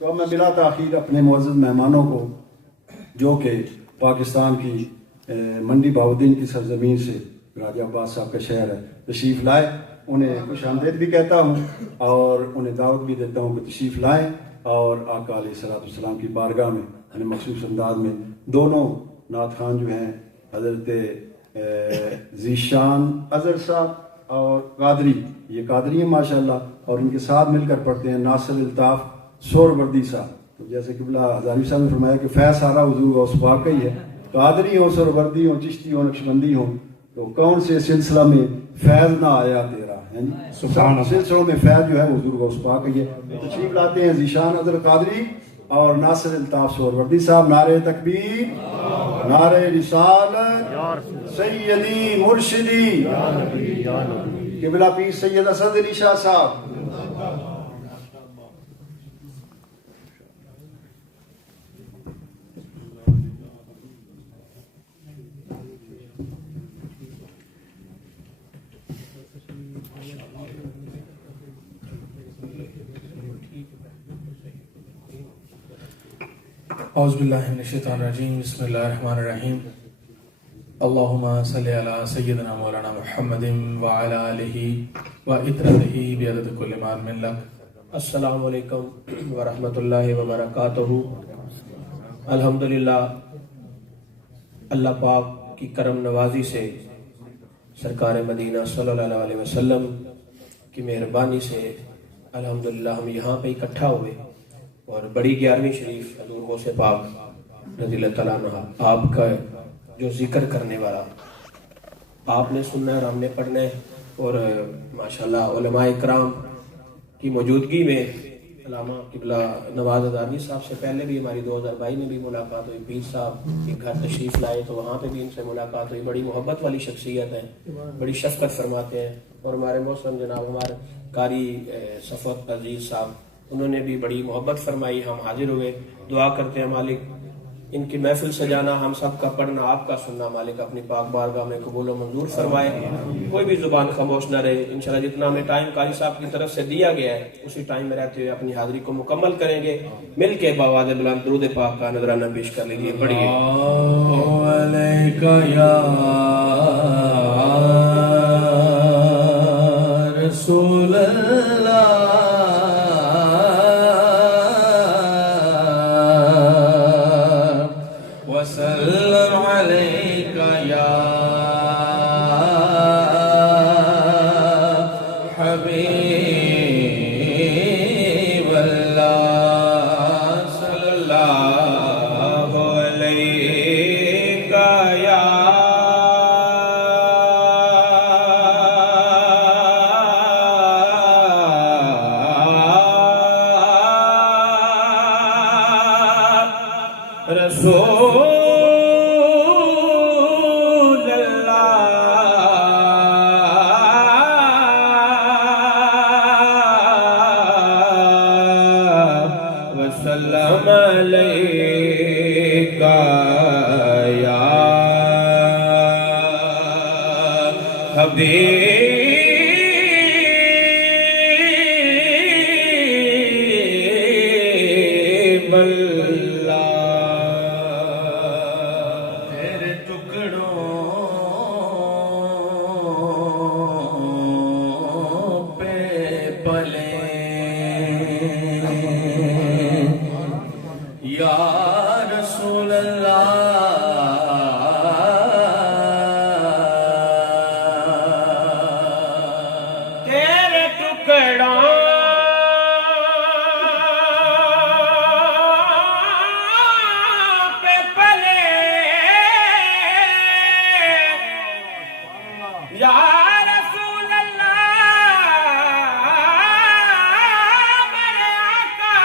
तो मैं बिला ताखीर अपने मुअज़्ज़ज़ मेहमानों को जो कि पाकिस्तान की मंडी बाउद्दीन की सरजमीन से राजा अब्बास साहब का शहर है तशरीफ़ लाए, उन्हें खुश आमदीद भी कहता हूँ और उन्हें दावत भी देता हूँ कि तशरीफ़ लाएँ और आका अलैहिस्सलाम की बारगाह में यानी मखसूस अंदाज में दोनों नात खान जो हैं हज़रत ज़ीशान अज़हर साहब और कादरी, ये कादरी हैं माशाअल्लाह, और इनके साथ मिलकर पढ़ते हैं नासिर अल्ताफ़ सोहरवर्दी साहब। तो जैसे कि बिला हज़ारी साहब ने फरमाया कि फैज़ सारा हुज़ूर गौस पाक का ही है, कादरी हो, सोहरवर्दी हो, चिश्ती हो, नक्शबंदी हो, तो कौन से सिलसिला में फैज़ ना आया तेरा है जी। सब सिलसिलों में फैज़ जो है हुज़ूर गौस पाक ही है। तो तशरीफ लाते हैं ज़ीशान अज़हर कादरी और नासिर अल्ताफ़ सोहरवर्दी साहब। नारे तकबीर, नारे रिसालत, सैयदी मुर्शिदी किबला पीर सैयद असद अली शाह साहब। औज़ुबिल्लाहि मिनश्शैतानिर्रजीम, बिस्मिल्लाहिर्रहमानिर्रहीम। अल्लाहुम्मा सल्लि अला सय्यिदिना मौलाना मुहम्मदिन व अला आलिहि व इत्रतिहि बिअदद कुल्लि मान मिन लक। अस्सलामु अलैकुम व रहमतुल्लाहि व बरकातुहू। अल्हम्दुलिल्लाह, अल्लाह पाक की करम नवाजी से सरकार मदीना सल्लल्लाहु अलैहि वसल्लम की मेहरबानी से अल्हम्दुलिल्लाह हम यहाँ पे इकट्ठा हुए और बड़ी 11वीं शरीफ हज़ूर गौसे पाक रज़ियल्लाहु तआला अन्हु आपका जो जिक्र करने वाला आपने सुनना है और हमने पढ़ना है। और माशाल्लाह उलमा इकराम की मौजूदगी में अल्लामा किबला नवाज हज़ारवी साहब से पहले भी हमारी 2022 में भी मुलाकात हुई। पीर साहब के घर तशरीफ़ लाए तो वहाँ पे भी इनसे मुलाकात हुई। बड़ी मोहब्बत वाली शख्सियत है, बड़ी शफ़क़त फरमाते हैं। और हमारे मौसम जनाब हमारे कारी सफ़र अजीज़ साहब, उन्होंने भी बड़ी मोहब्बत फरमाई। हम हाजिर हुए, दुआ करते हैं मालिक इनकी महफिल सजाना, हम सब का पढ़ना, आपका सुनना मालिक अपनी पाक बारगाह में कबूल व मंजूर फरमाए। कोई भी जुबान खामोश न रहे। इंशाल्लाह जितना हमें टाइम कारी साहब की तरफ से दिया गया है उसी टाइम में रहते हुए अपनी हाजिरी को मुकम्मल करेंगे। मिल के बावाज़ बुलंद दुरूद पाक का नजराना पेश कर लीजिए। पढ़िए। रसूल वसल्लम अलैका या हबीब अल्लाह, सल्लल्लाहु अलैका या रसूल वसल्लम अलैका या हबीब अल्लाह। तेरे टुकड़ों पे पले या रसूल अल्लाह, तेरे टुकड़ों पे पले या रसूल अल्लाह, मेरे आका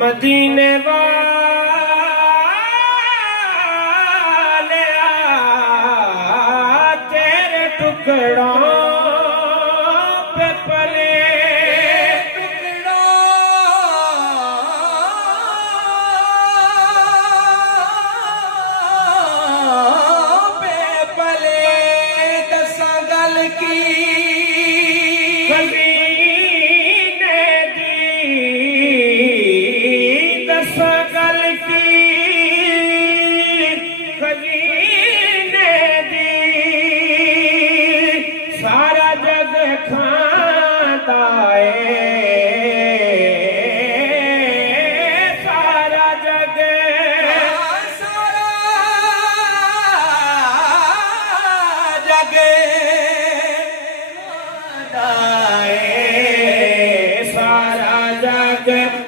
मदीने वाले तेरे टुकड़ों पे पले, टुकड़ों पे पले दसा गल की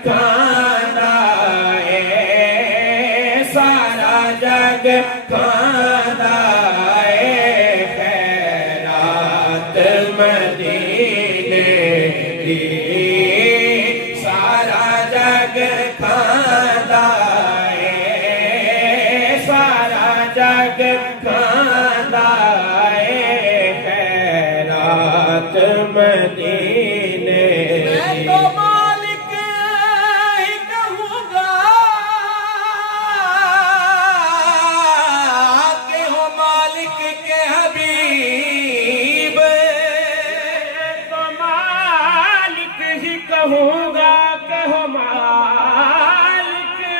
खांदा है, सारा जग खांदा है, खैरात मदीने दी सारा जग खांदा है, सारा जग खांदा है, खैरात मदीने मैं तो मालिक ही कहूँगा कि हो मालिक के हबीब। मैं तो मालिक ही कहूँगा कि हो मालिक के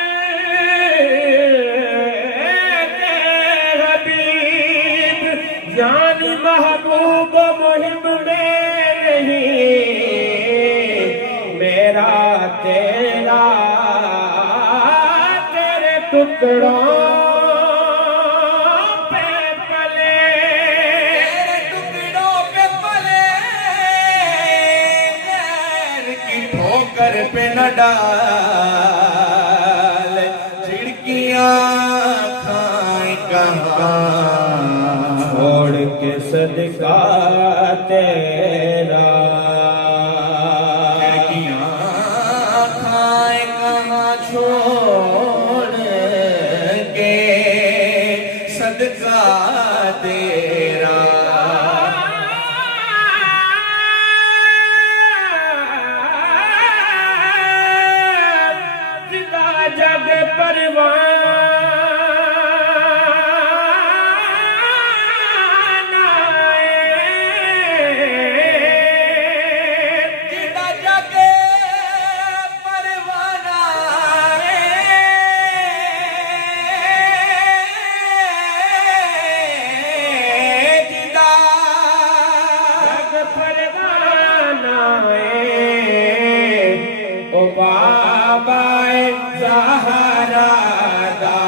हबीब, यानी महबूब मुहिब में नहीं, मेरा तेरा तेरे टुकड़ों पे पले, तेरे टुकड़ों पे पले, गैर की ठोकर पे न डाल, झिड़कियाँ खाए कहाँ, छोड़ के सदका तेरा, खिड़कियाँ खाए कहाँ, छोड़ के सदका तेरा। जिदा जग परवाना जिदा जग परवाना जिदा जग परवाना ओ बाबाए ज़हरा दा,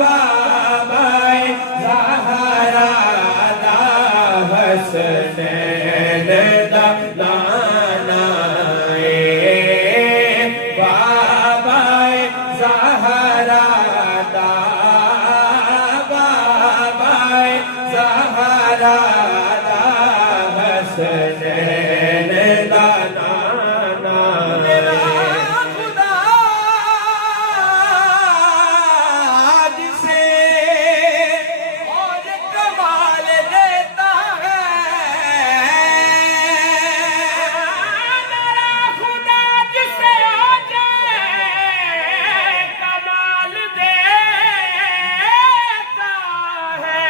बाबाए ज़हरा दा, हसनैन दा नाना बाबाए ज़हरा दा, बाबाए ज़हरा दा, हसनैन दा नाना मेरा खुदा जिसे और कमाल देता है, मेरा खुदा जिसे हो जाए कमाल देता है,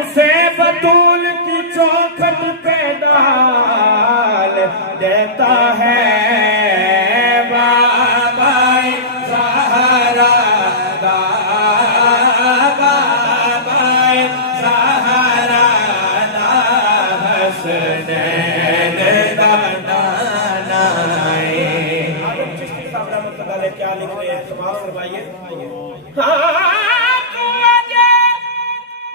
उसे बतूल की चौखट पे डाल देता है, बाबाए ज़हरा दा, बाबाए ज़हरा दा, हसनैन दा नाना क्या लिख रहे हैं समाज करवाइए। हाँ तू अजे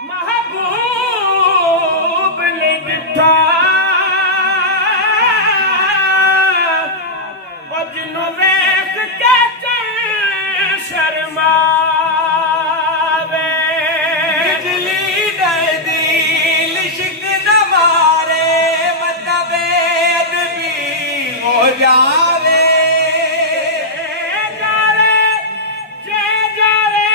महबूब लिखता जिन्हों वेख के शर्मावे, बिजली दे दिल शिक न मारे, मतभेद भी हो जावे, जावे जे जावे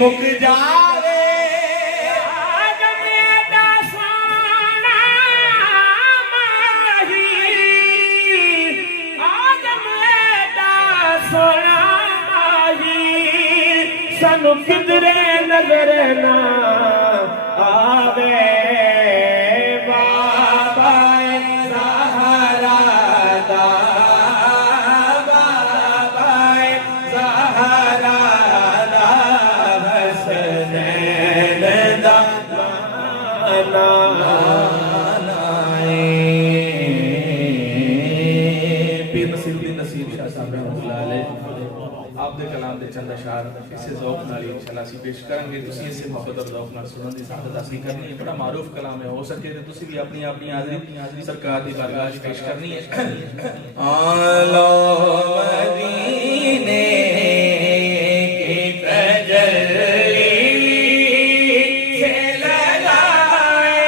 मुक जावे आज मेरा सोना माही आज मेरा सोना माही सानू किधरे नजर ना आवे बाबा सहारा दा बाबा सहारा दा हसनैन दा पीर नसीरुद्दीन नसीर शाह साहब रहमतुल्लाह अलैह आप दे कलाम दे चंद अशार इसे ज़ौक़ नाल इंशाअल्लाह सी पेश करेंगे तुसी इसे मोहब्बत और ज़ौक़ नाल सुनन दी सादत हासिल करनी है बड़ा मारूफ कलाम है हो सके तो तुसी भी अपनी अपनी हाज़िरी सरकार दी बारगाह च पेश करनी है आलो मदीने की तजल्ली से लगाए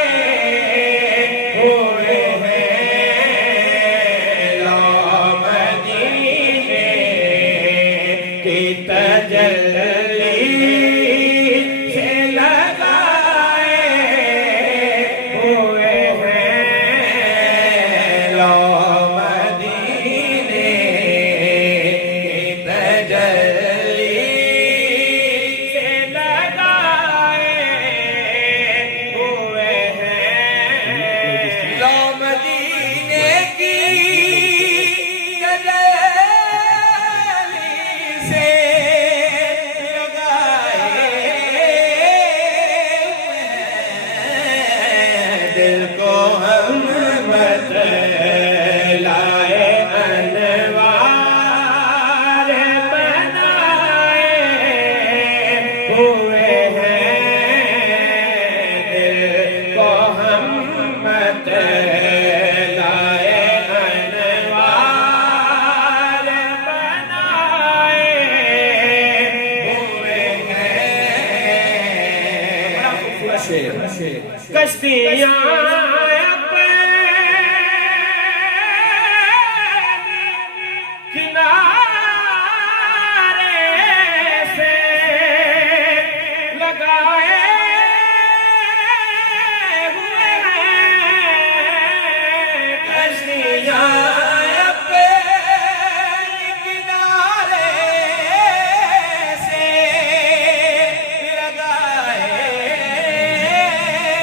हुए हैं लो मदीने की तजल्ली से लगाए हुए हैं लो मदीने की तजल्ली से लगाए हुए हैं लो मदीने की तजल्ली से दिल को हम बतलाए अनवार बनाए हुए हैं दिल को हम बतलाए अनवार बनाए हुए हैं कश्तियाँ किनारे से लगाए हुए हैं कश्तियाँ किनारे से लगाए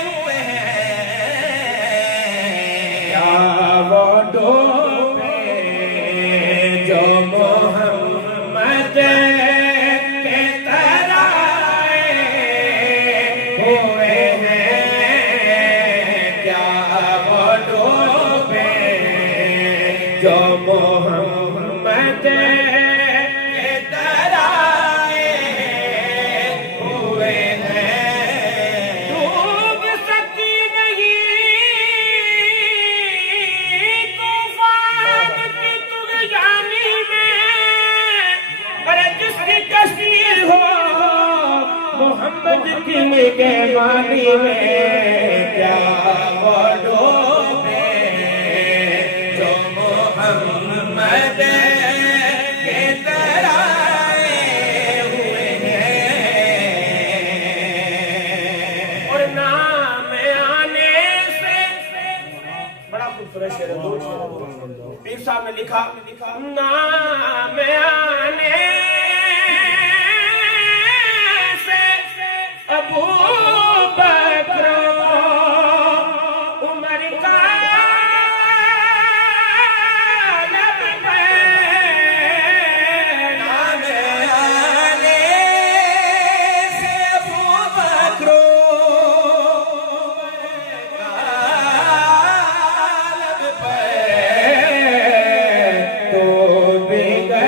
हुए हैं वो डोबे जो मोहम्मद के तराए हुए हैं क्या वो डोबे जो मोहम्मद के तराए हुए हैं डूब सकती नहीं तूफान की तुगयानी में अरे जिसकी कश्ती हो मोहम्मद की निगहबानी में क्या वो डूबे जो मोहम्मद के तराए हुए हैं और नाम आने से बड़ा खूबसूरत शेर है दो शेर पीर साहब ने लिखा नाम आने से अबू बकर उमर का लब पे नाम आने से अबू बकर लब पे तो बिगड़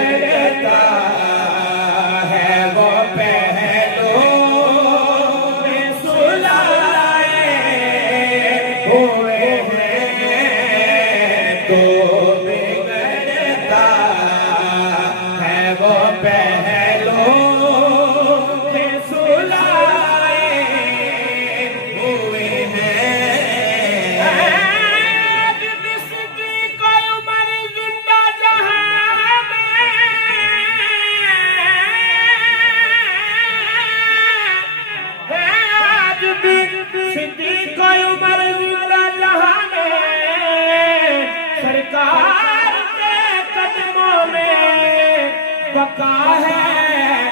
पक्का है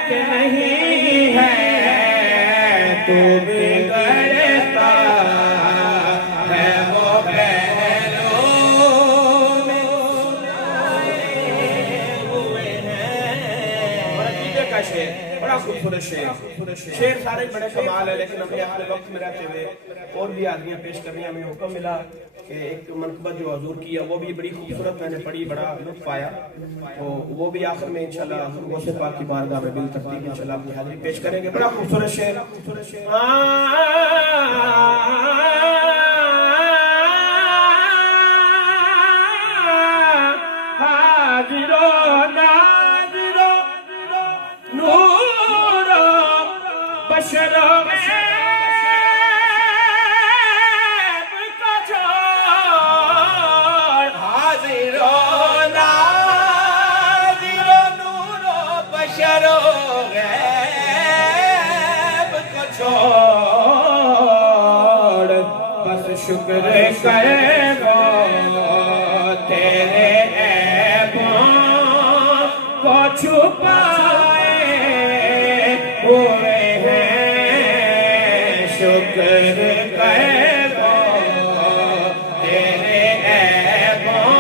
कि नहीं है, तू बिगड़ता है वो पहलू में हुए हैं। बड़ा अकीदे का शेर, बड़ा खूबसूरत शेर सारे बड़े कमाल है, लेकिन हमने अपने वक्त में रहते हुए और भी आदमियां पेश करनी, हमें हुक्म मिला कि एक मनकबत जो हजूर की है वो भी बड़ी खूबसूरत मैंने पढ़ी, बड़ा लुत्फ आया, तो वो भी आखिर में इंशाल्लाह गौसे पाक की बारगाह में बिल तरतीब इंशाल्लाह अपनी हाजिरी पेश करेंगे। बड़ा खूबसूरत शेर, हाजिरो नाजिरो नूरो बशरो शुक्र करे वो तेरे ऐबों को छुपाए हुए हैं, शुक्र करे वो तेरे ऐबों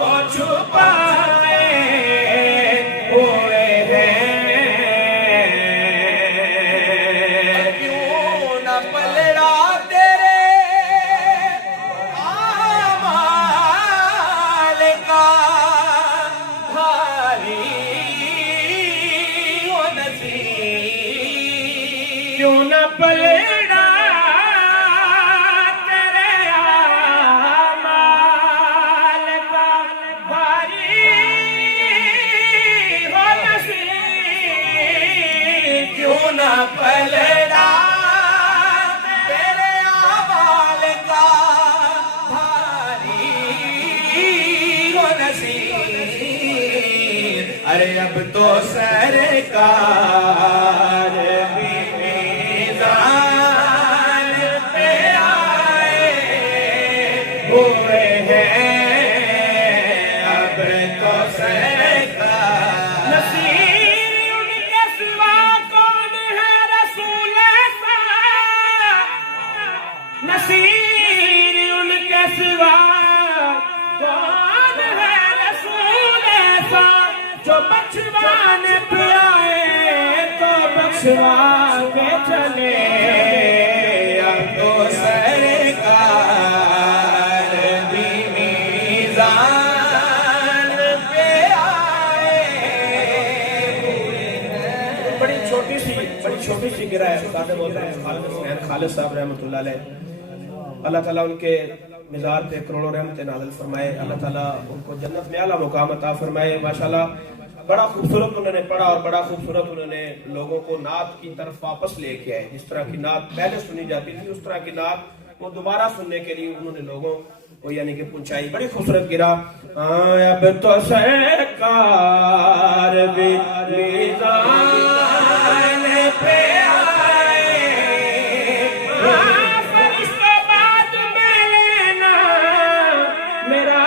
को छुपाए हुए हैं। क्यों न पलड़ा क्यों न पलड़ा तेरे आमाल का भारी हो नसीब, क्यों न पलड़ा तेरे आमाल का भारी हो नसीब। अरे अब तो सरकार हुए हैं, अब तो सरकार नसीर उनके सिवा कौन है रसूल ऐसा, नसीर उनके सिवा कौन है रसूल ऐसा, जो बख्शवाने पे आए तो बख्शवा के चले। अब तो छोटी सी गिरा है खालिद साहब रहमतुल्लाह अलैह, अल्लाह ताला उनके मिज़ार पे करोड़ों रहमतें नाज़िल फरमाए, अल्लाह ताला उनको जन्नत में आला मुकाम अता फरमाए। माशाल्लाह बड़ा खूबसूरत उन्होंने पढ़ा और बड़ा खूबसूरत उन्होंने लोगों को नात की तरफ वापस लेके आए। जिस तरह की नात पहले सुनी जाती थी उस तरह की नात को दोबारा सुनने के लिए उन्होंने लोगों को यानी कि पहुंचाई। बड़ी खूबसूरत गिरा, अब तो सरकार भी मीज़ान पे आए, फरिश्तों बाद में लेना मेरा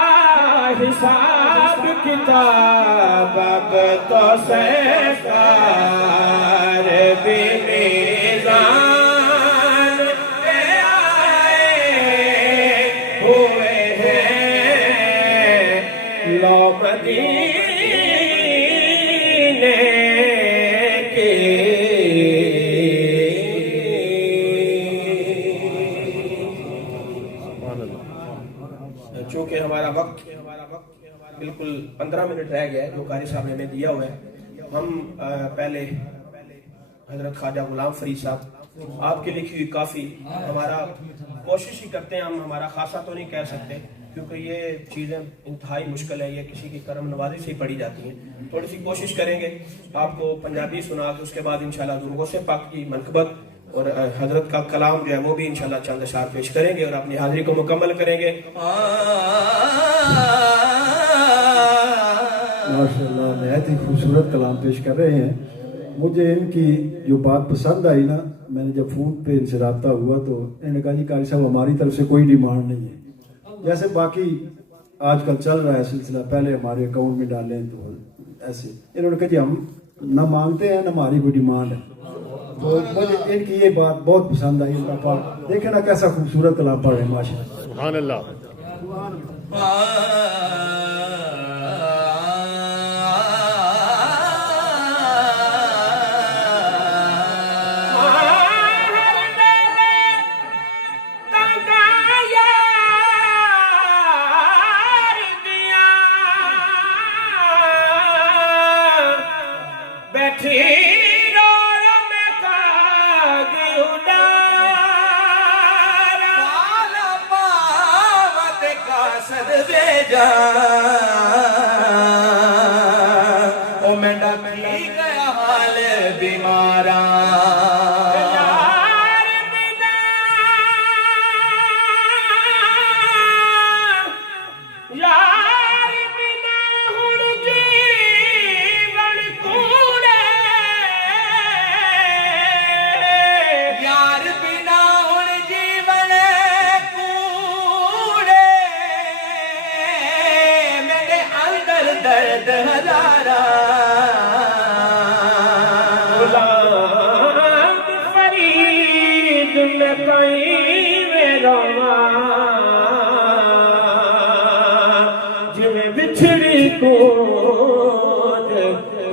हिसाब किताब। अब तो सरकार भी मीज़ान पे आए हुए हैं, लो मदीने के चूंकि हमारा वक्त बिल्कुल 15 मिनट रह गया है जो कारी साहब ने हमें दिया हुआ है। हम पहले हजरत ख्वाजा गुलाम फरीद साहब आपके लिखी हुई काफी हमारा कोशिश ही करते हैं, हम हमारा खासा तो नहीं कह सकते क्योंकि ये चीजें इंतहाई मुश्किल है, ये किसी की करम नवाजी से ही पढ़ी जाती हैं। थोड़ी सी कोशिश करेंगे आपको पंजाबी सुना के उसके बाद इंशाल्लाह गौसे पाक की मनकबत और हजरत का कलाम जो है वो भी इंशाल्लाह चंद अशार पेश करेंगे और अपनी हाजिरी को मुकम्मल करेंगे। माशाल्लाह बहुत ही खूबसूरत कलाम पेश कर रहे हैं। मुझे इनकी जो बात पसंद आई ना, मैंने जब फ़ोन पे इनसे रब्ता हुआ तो इन्होंने कहा जी कारी साहब हमारी तरफ से कोई डिमांड नहीं है, जैसे बाकी आजकल चल रहा है सिलसिला, पहले हमारे अकाउंट में डालें तो ऐसे इन्होंने कहा जी हम न मांगते हैं न हमारी कोई डिमांड है। तो मुझे इनकी ये बात बहुत पसंद आई। अल्लाह पाक देखे ना कैसा खूबसूरत कलाम पढ़ रहे हैं माशाअल्लाह। सुभान अल्लाह। ओ मेरा मिली गया हाल बीमारा दर्द हजारा फरीद में कहीं में रोवा जिमें बिछड़ी को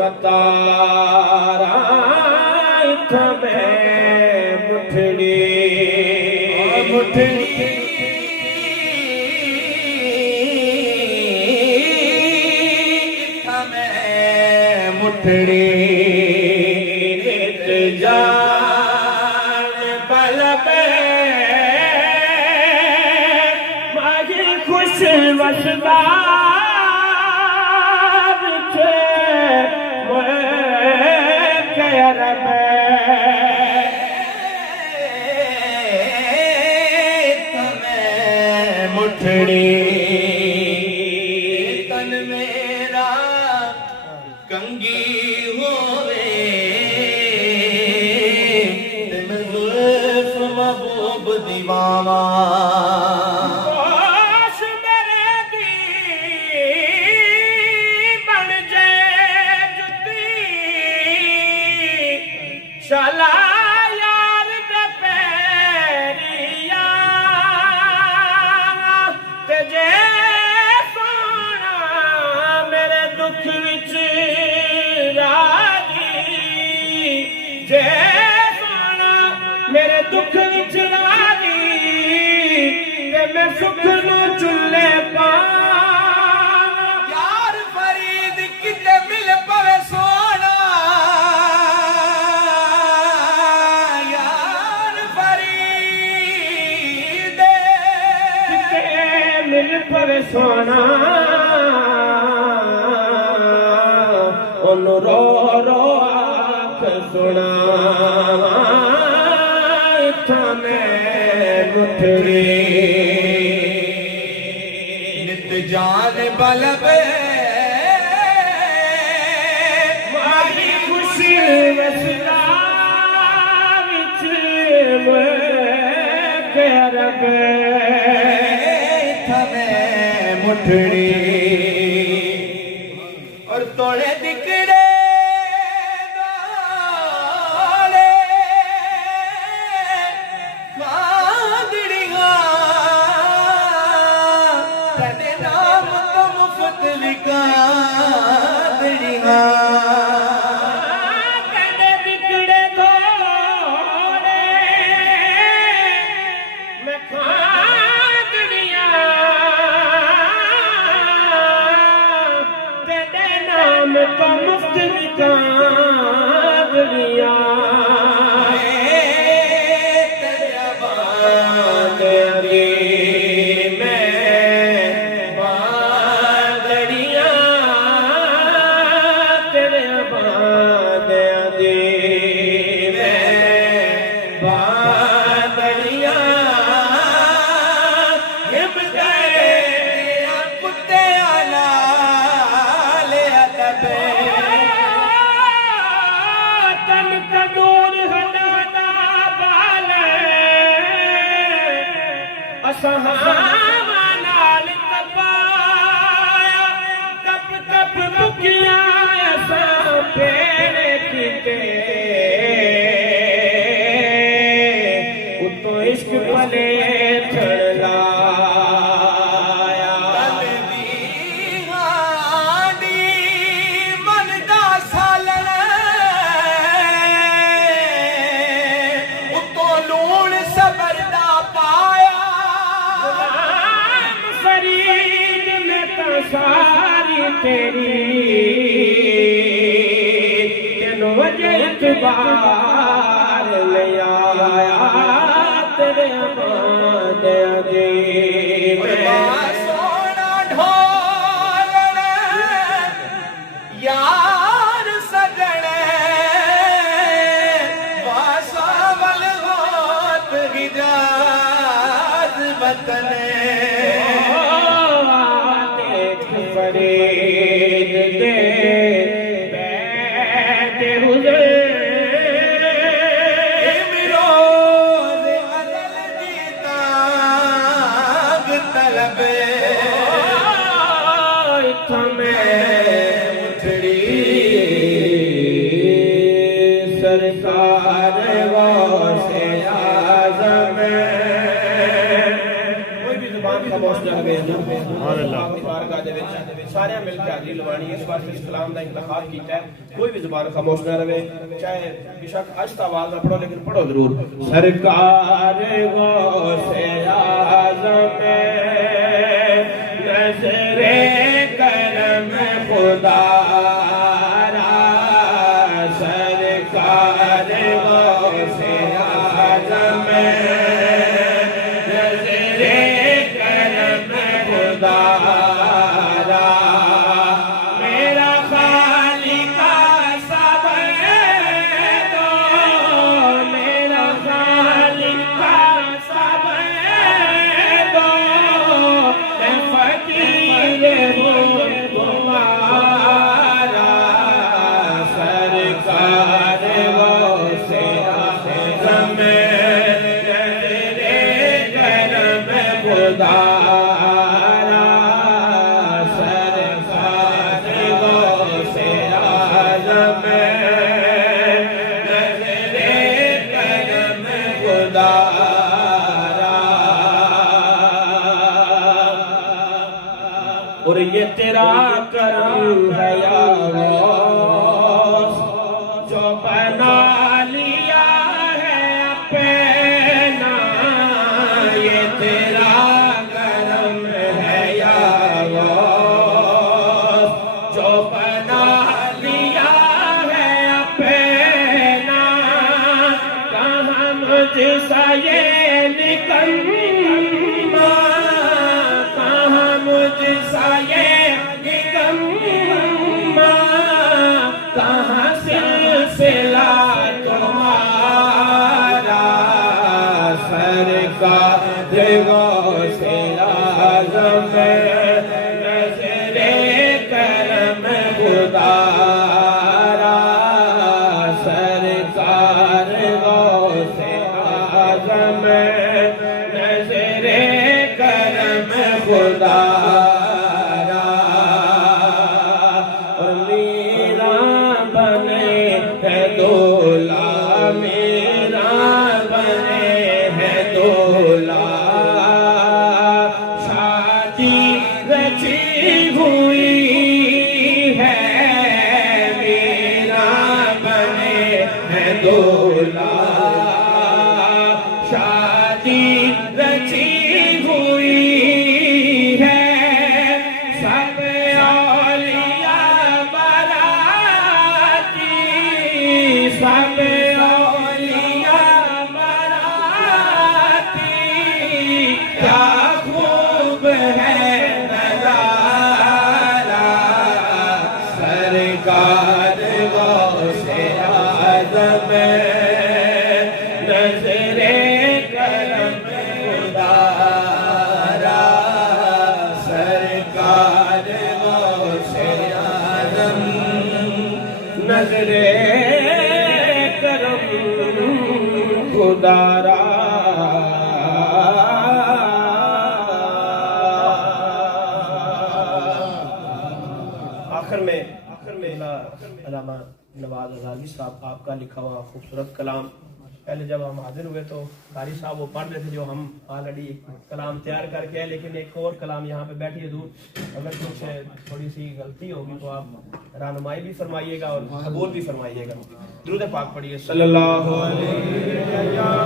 कतारा मैं मुठड़ी मुठड़ी मुठड़ी जान बलब मागी खुश वसदा मुठड़ी तन मेरा कंगी होवे ते मैं जुल्फ महबूब दीवाना मेरे दी बन जाए जुती शाला यार दे पैरिया ते जे सोना मेरे दुख विच जे सोना मेरे दुख विच राजी ते मैं सुख नु चुल्ले पा यार फरीद किते मिल पवे सोना यार फरीद किते मिल पवे सोना ओनु रो रो सुना मुठड़ी नित जान बलब मारी खुशी वसदा विच रब थमें मुठड़ी और तोड़े दिकड़े एतबार ले आया तेरे आमादे अजीब सोना ढोल यार सजने वासावल होत हिजाज बतने फरीद दे बैठे हुए मिरोज अदल जीता तलबे उठड़ी सरकार वासे आज़म कोई भी जुबान खामोश ना रहे सारे मिलकर हाजिरी लवानी इस बार इस कलाम का इंतखाब किया है कोई भी जुबान खामोश ना रहे चाहे बेशक आहिस्ता आवाज ना पढ़ो लेकिन पढ़ो जरूर सरकार गौसे आज़म नज़रे करम खुदा सरकार गौसे आज़म नज़रे करम खुदा और ये तेरा करम है या गौस जो बना लिया है अपना ये तेरा करम है या गौस जो बना लिया है अपना कहाँ मुझसा ये निकम्मा कहाँ मुझसा ये निकम्मा कहाँ सिलसिला तुम्हारा सरकार गौसे आज़म नज़रे करम खुदारा सरकार गौसे आज़म नज़रे करम खुदारा मेरा बने है दूल्हा मेरा बने है दूल्हा शादी रची हुई है मेरा बने है दूल्हा शादी रची हुई है सब औलिया बराती सब औलिया बराती क्या खूब है नज़ारा सरकार गौसे आज़म नज़रे करम खुदारा सरकार गौसे आज़म नज़रे करम खुदारा आखिर में अल्लामा नवाज अज़ाली साहब आपका लिखा हुआ खूबसूरत कलाम पहले जब हम हाजिर हुए तो कारी साहब वो पढ़ रहे थे जो हम ऑलरेडी कलाम तैयार करके आए लेकिन एक और कलाम यहाँ पे बैठी है दूर अगर कुछ थोड़ी सी गलती होगी तो आप रहनुमाई भी फरमाइएगा और कबूल भी फरमाइएगा दुरूद पाक पढ़िए सल्लल्लाहु अलैहि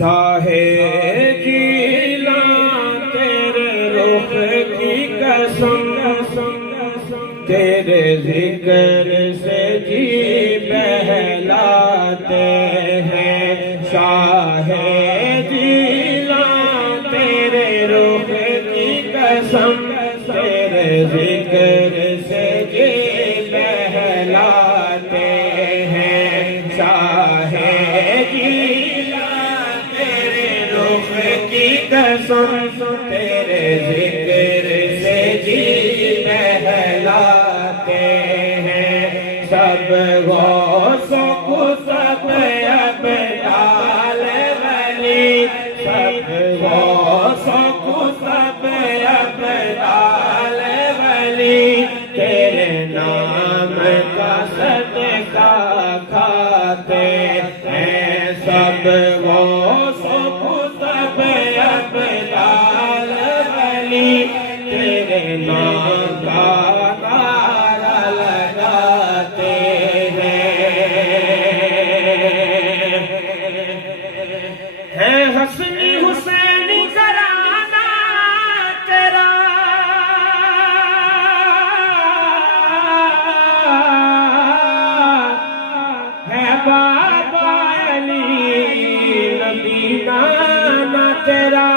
शाहे जीला तेरे रुख की कसम, तेरे जिक्र से जी बहलाते हैं। शाहे जीला तेरे रुख की कसम, तेरे जिक्र से जी बहलाते हैं। शाहे जीला तेरे रुख की कसम, तेरे जिक्र से जी बहलाते हैं। सब गौसों को सब अबदाल वली, सब गौसों को सब अबदाल वली, तेरे नाम का सदका खाते हैं। सब गौसों को सब अबदाल वली, तेरे नाम का नारा लगाते हैं। हसनी हुसैनी घराना तेरा, है बाबा अली नबी नाना तेरा।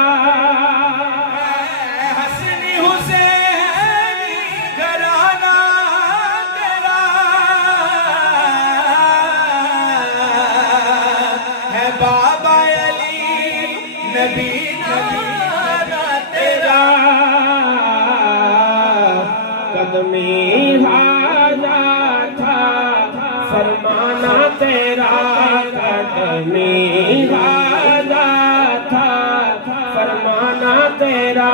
हसनी हुसैनी घराना तेरा, है बाबा अली नबी नाना तेरा। कदमी हाजा था फरमाना तेरा, कदमी हाजा था फरमाना तेरा।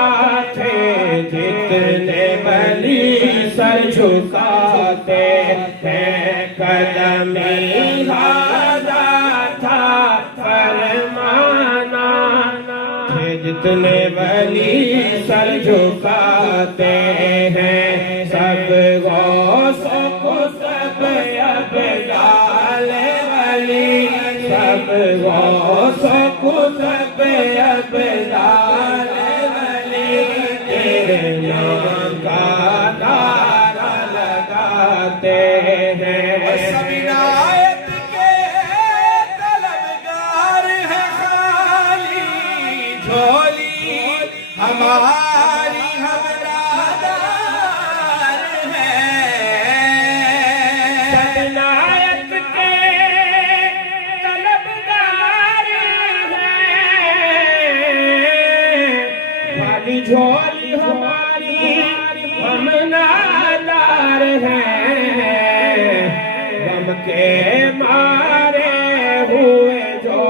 थे जितने वली सर झुकाते हैं, कदमी हाजा था फरमाना। थे जितने वली सर झुकाते हैं। सब गौसों को सब अबदाल वली, सब गौसों को सब अबदाल वली, तेरे नाम का नारा लगाते हैं। सबिनायत के तलबगार है खाली झोली हमारी हमरादार है। सबिनायत के तलबगार है खाली झोली हमारी हमरादार है। गम के मारे हुए जो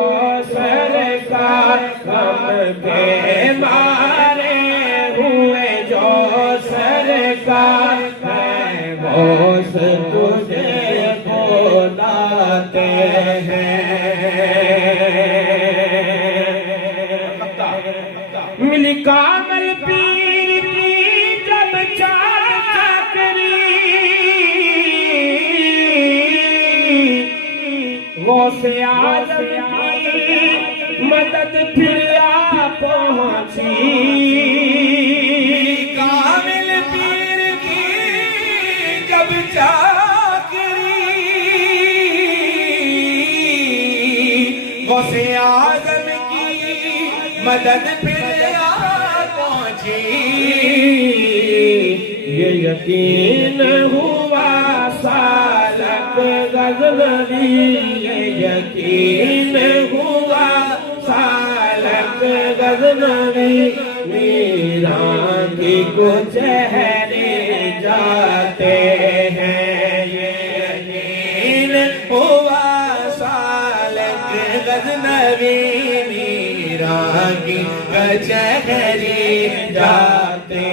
सरकार, गम के मारे हुए जो सरकार, घोष तुझे बुलाते हैं। मिली कामल पीर की जब चाकरी, वो से आजम की मदद फिर आ पहुंची। कामिल पीर की जब चाकरी, वो से आजम की मदद फिर आ पहुंची। ये यकीन हुआ सालक गज़नवी, ये यकीन हुआ सालक गज़नवी। मीरां की को चेहरे जाते हैं, ये यकीन हुआ सालक गज़नवी। मीरां की कचहरी जाते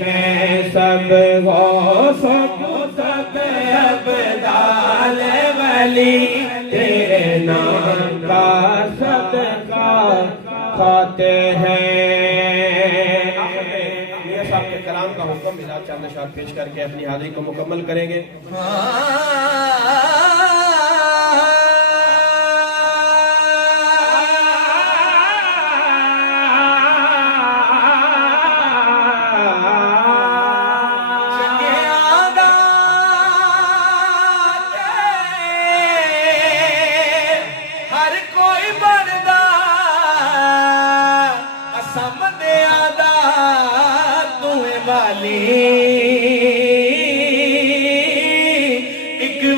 हैं। सब गौसों को सब अबदाल वली, तेरे नाम का सदका खाते हैं। ये साहब के कलाम का हुक्म मिला, चंद अशआर पेश करके अपनी हाजिरी को मुकम्मल करेंगे।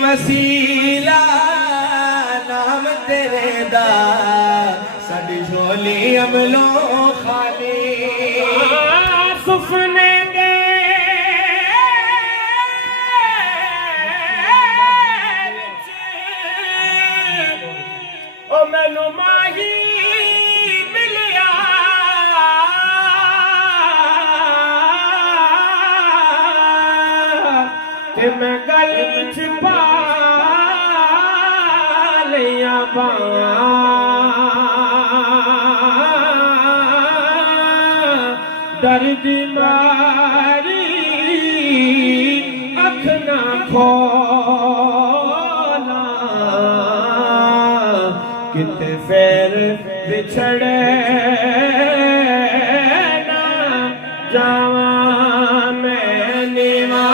वसीला नाम तेरे दा साडी झोली अमलो खाली सुफने दे ओ मैनू माही मिलिया ते मैं गल छुपा लिया दर्द मारी अख ना खोला किते फेर बिछड़े ना जावा मैं नीवा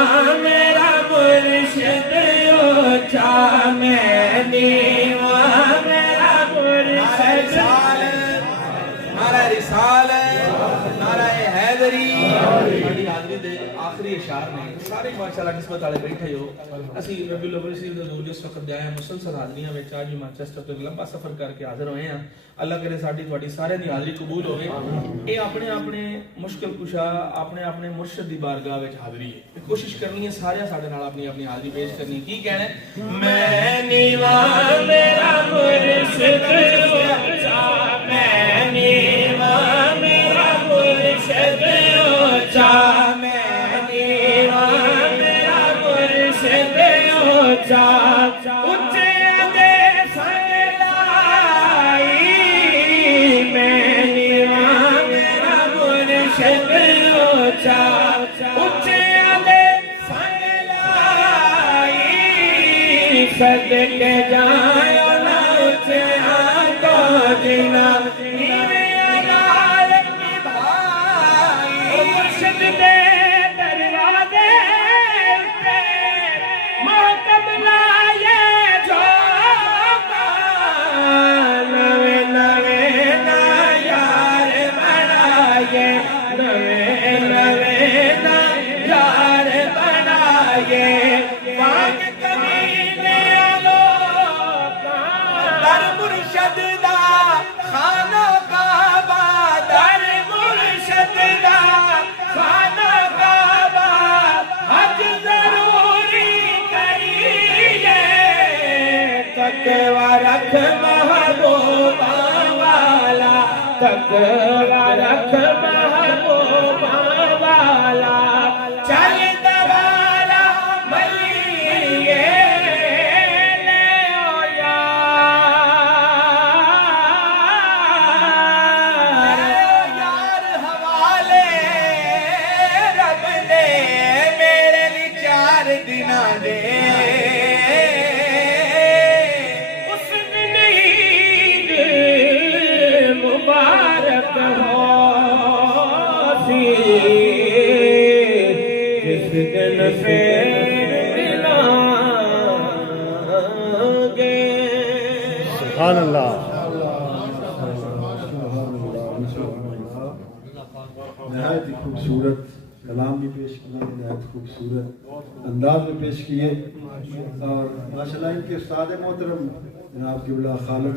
मेरा मुर्शिद ऊंचा मैं नीवा मेरा मुर्शिद नारा रिसालत नारा हैदरी साडी हाज़री दे आखिरी इशार ने सारे माशाअल्लाह निस्बत वाले बैठे हो ਅਸੀਂ रबीउल अव्वल शरीफ ਦੇ ਰੋਜ਼ ਇਸ ਵਕਤ ਆਇਆ ਮੁਸਲਸਲ ਹਾਜ਼ਰੀਆਂ ਵਿੱਚ ਅੱਜ ਮੈਂਚੈਸਟਰ ਤੋਂ ਲੰਬਾ ਸਫ਼ਰ ਕਰਕੇ ਹਾਜ਼ਰ ਹੋਏ ਆ ਅੱਲਾਹ ਕਰੇ ਸਾਡੀ ਤੁਹਾਡੀ ਸਾਰਿਆਂ ਦੀ ਹਾਜ਼ਰੀ ਕਬੂਲ ਹੋਵੇ ਇਹ ਆਪਣੇ ਆਪਣੇ ਮੁਸ਼ਕਿਲ ਕੁਸ਼ਾ ਆਪਣੇ ਆਪਣੇ ਮੁਰਸ਼ਿਦ ਦੀ ਬਾਰਗਾਹ ਵਿੱਚ ਹਾਜ਼ਰੀ ਹੈ ਤੇ ਕੋਸ਼ਿਸ਼ ਕਰਨੀ ਹੈ ਸਾਰਿਆਂ ਸਾਡੇ ਨਾਲ ਆਪਣੀ ਆਪਣੀ ਹਾਜ਼ਰੀ ਪੇਸ਼ ਕਰਨੀ ਕੀ ਕਹਿਣਾ मैं नीवा मेरा मुर्शिद ऊंचा मैं नीवा मेरा मुर्शिद ऊंचा मैं नीवा मेरा मुर्शिद ऊंचा ऊंचे दे संग लाई मैं नीवा मेरा मुर्शिद ऊंचा ऊंचे दे संग लाई सदके जायो ना ऊंचे तो जिना मुर्शिद दे दरवाजे पे मोहतम लाए झोंका नवे नवे ना यार बनाए नवे नवे ना यार बनाए वांग कमीने लोका दर मुर्शिद दा खाना काबा दर मुर्शिद दा खाना काबा हज जरूरी करिए तकवा रख महबूबा वाला तकवा रख महबूबा वाला चल दवाला मलिए ले ओ यार हवाले रब दे मेरे लिए 4 दिना दे उस दिन ईद मुबारक हो सी जिस दिन से मिलांगे सुभान अल्लाह नहायत ही खूबसूरत कलाम भी पेश किए नहायत खूबसूरत अंदाज में पेश किए और माशाल्लाह इनके उस्ताद मोहतरम जनाब क़िबला खालिद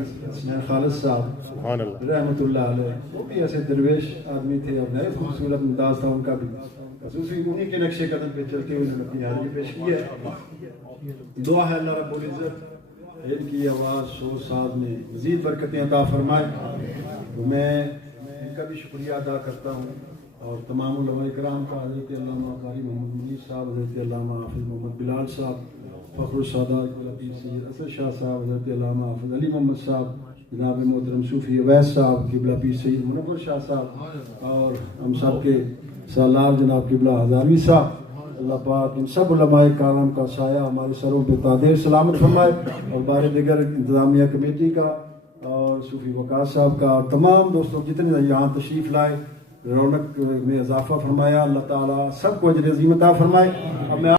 साहब सुभान अल्लाह रहमतुल्लाह अलैह वो भी ऐसे दरवेश आदमी थे और नहायत खूबसूरत अंदाज था उनका भी खसूसी उन्हीं के नक्शे कदम पे चलते हुए उन्होंने अपनी हाजिरी पेश की है दुआ है अल्लाह रब्बुल इज़्ज़त इनकी आवाज़ शोर साज में मज़ीद बरकतें अता फरमाए तो मैं इनका भी शुक्रिया अदा करता हूँ और तमाम उलमा इकराम का हज़रत अल्लामा कारी मोहम्मद मुनीर साहब हज़रत अल्लामा हाफिज़ मोहम्मद बिलाल साहब फ़खरुल सादात सैयद असद शाह साहब हज़रत अल्लामा हाफिज़ अली मोहम्मद साहब जनाब मोहतरम सूफ़ी अवैस साहब क़िबला पीर सैयद मुनव्वर शाह साहब और हम सब के सालार जनाब क़िबला हज़ारवी साहब अल्लाह पाक इन सब उलमाए कराम का साया हमारे सरों पे तादेर सलामत फरमाए और बारे दिगर इंतज़ामिया कमेटी का और सूफ़ी वकास साहब का और तमाम दोस्तों जितने यहाँ तशरीफ़ लाए रौनक में इजाफा फरमाया अल्लाह ताला सबको अजर अज़ीम अता फरमाए अब मैं